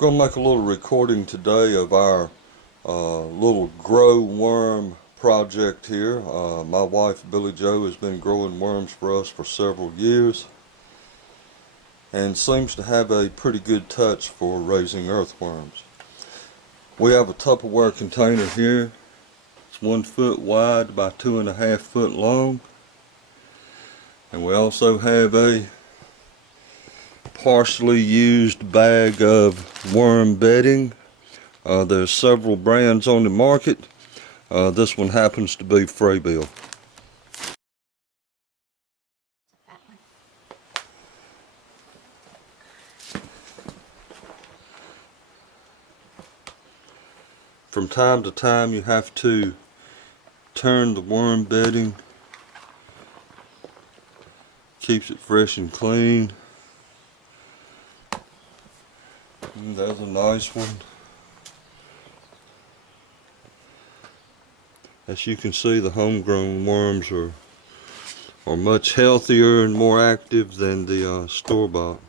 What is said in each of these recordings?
Going to make a little recording today of our little grow worm project here. My wife Billy Jo has been growing worms for us for several years and seems to have a pretty good touch for raising earthworms. We have a Tupperware container here. It's 1 foot wide by 2.5 foot long, and we also have a partially used bag of worm bedding. There's several brands on the market. This one happens to be Frabill. From time to time you have to turn the worm bedding. Keeps it fresh and clean. And there's a nice one. As you can see, the homegrown worms are much healthier and more active than the store-bought.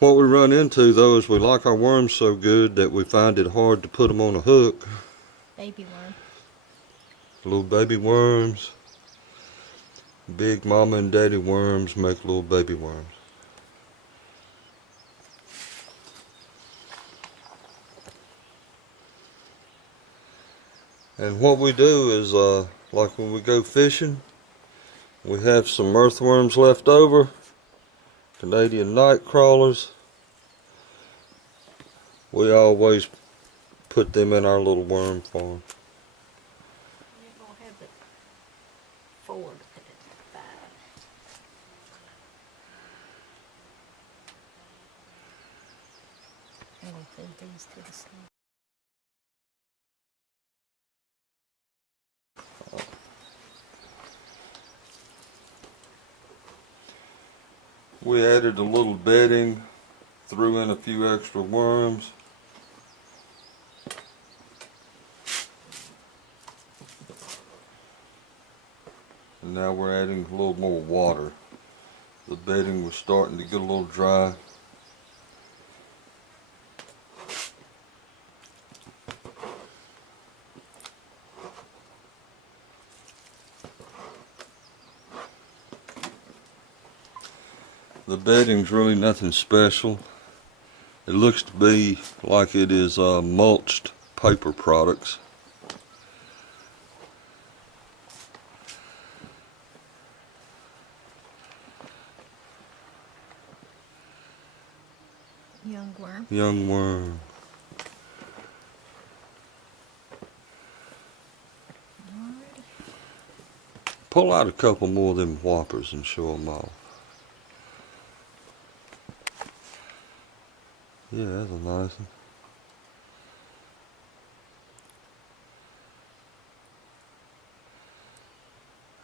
What we run into though is we like our worms so good that we find it hard to put them on a hook. Baby worm. Little baby worms. Big mama and daddy worms make little baby worms. And what we do is, like when we go fishing, we have some earthworms left over, Canadian night crawlers. We always put them in our little worm farm. You're going to have it 4 to put it 5. And we feed these to the snake. We added a little bedding, threw in a few extra worms. And now we're adding a little more water. The bedding was starting to get a little dry. The bedding's really nothing special. It looks to be like it is mulched paper products. Young worm. Young worm. Alrighty. Pull out a couple more of them whoppers and show them off. Yeah, that's a nice one.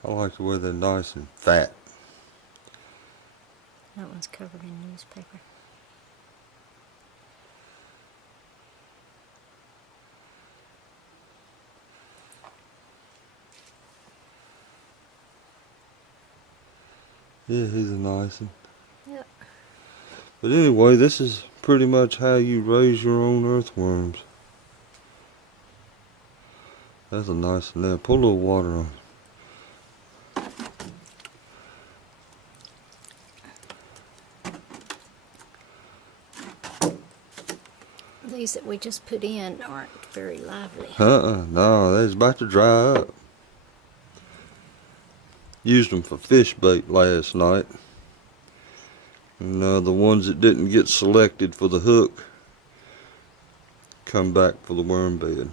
I like the way they're nice and fat. That one's covered in newspaper. Yeah, he's a nice one. Yep. But anyway, this is pretty much how you raise your own earthworms. That's a nice one there. Put a little water on. These that we just put in aren't very lively. No, they's about to dry up. Used them for fish bait last night. And the ones that didn't get selected for the hook come back for the worm bed.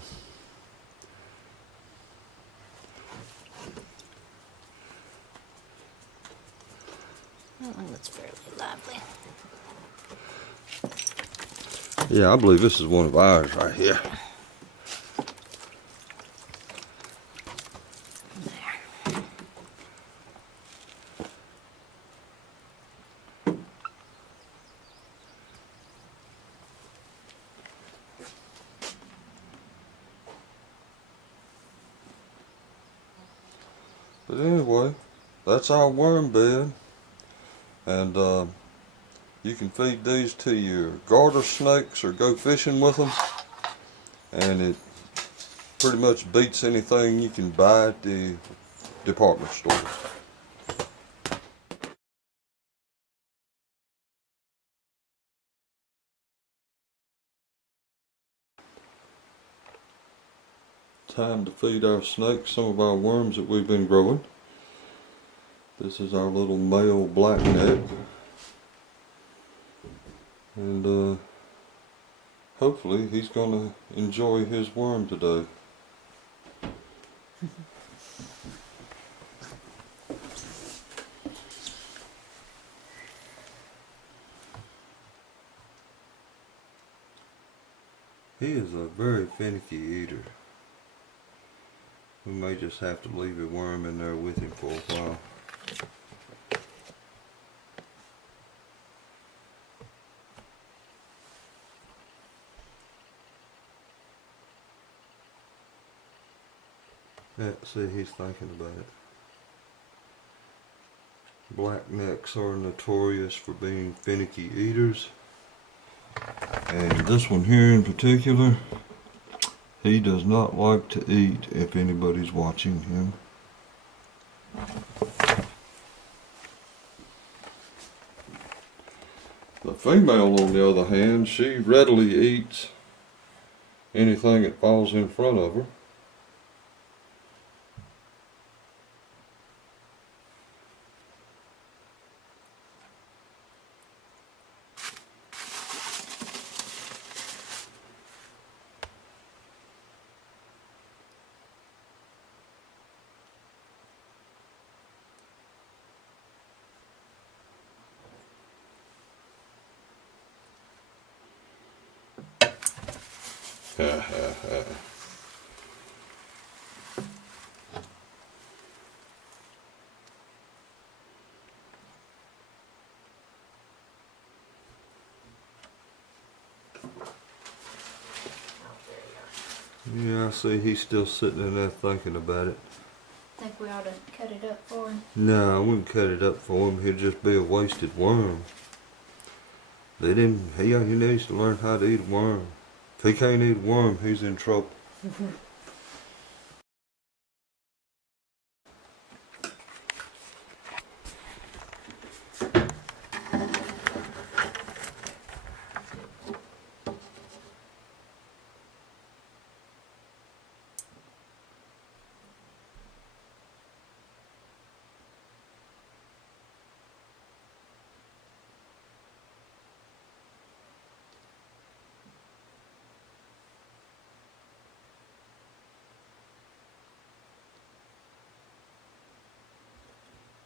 That one looks fairly lively. Yeah, I believe this is one of ours right here. There. But anyway, that's our worm bed. And You can feed these to your garter snakes or go fishing with them, and it pretty much beats anything you can buy at the department store. Time to feed our snakes some of our worms that we've been growing. This is our little male blackneck, and hopefully he's gonna enjoy his worm today. He is a very finicky eater. We may just have to leave a worm in there with him for a while. Yeah, see, he's thinking about it. Blacknecks are notorious for being finicky eaters. And this one here in particular, he does not like to eat if anybody's watching him. The female, on the other hand, she readily eats anything that falls in front of her. Yeah, I see he's still sitting in there thinking about it. Think we ought to cut it up for him. No, I wouldn't cut it up for him. He'd just be a wasted worm. He needs to learn how to eat a worm. If he can't eat a worm, he's in trouble.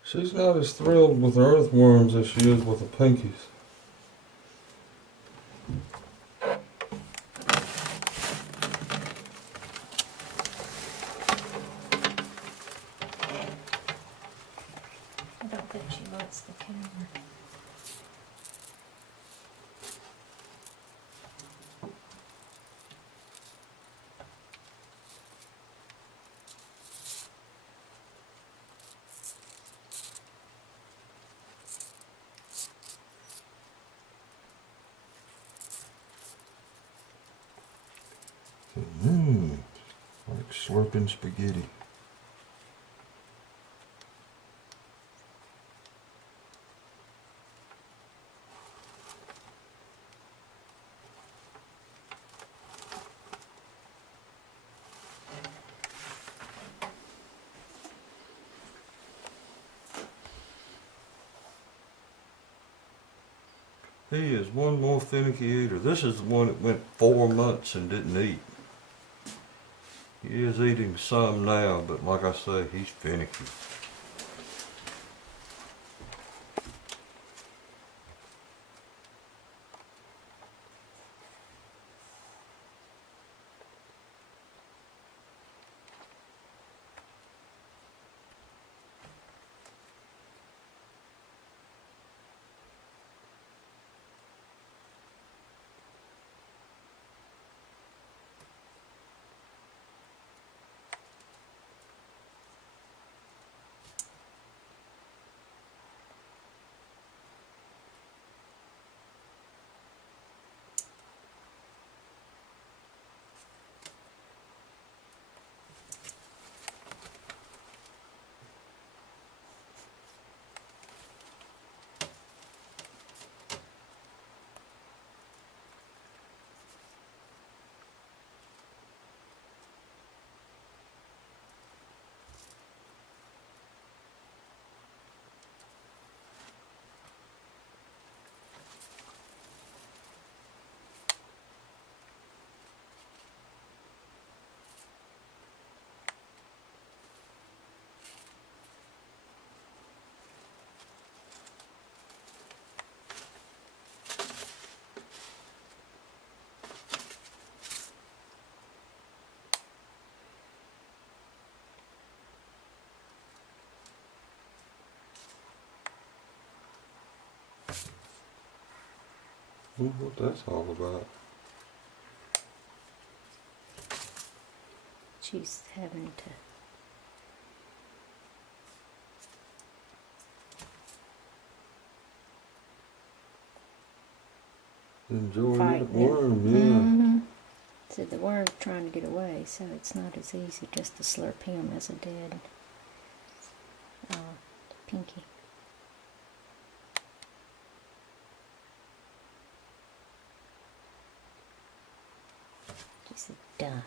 She's not as thrilled with the earthworms as she is with the pinkies. I don't think she likes the camera. Like slurping spaghetti. He is one more finicky eater. This is the one that went 4 months and didn't eat. He is eating some now, but like I say, he's finicky. Wonder what that's all about. She's having to. Enjoying Fight that it. worm, yeah. Mm-hmm. So the worm's trying to get away, so it's not as easy just to slurp him as a dead pinky. She said, done.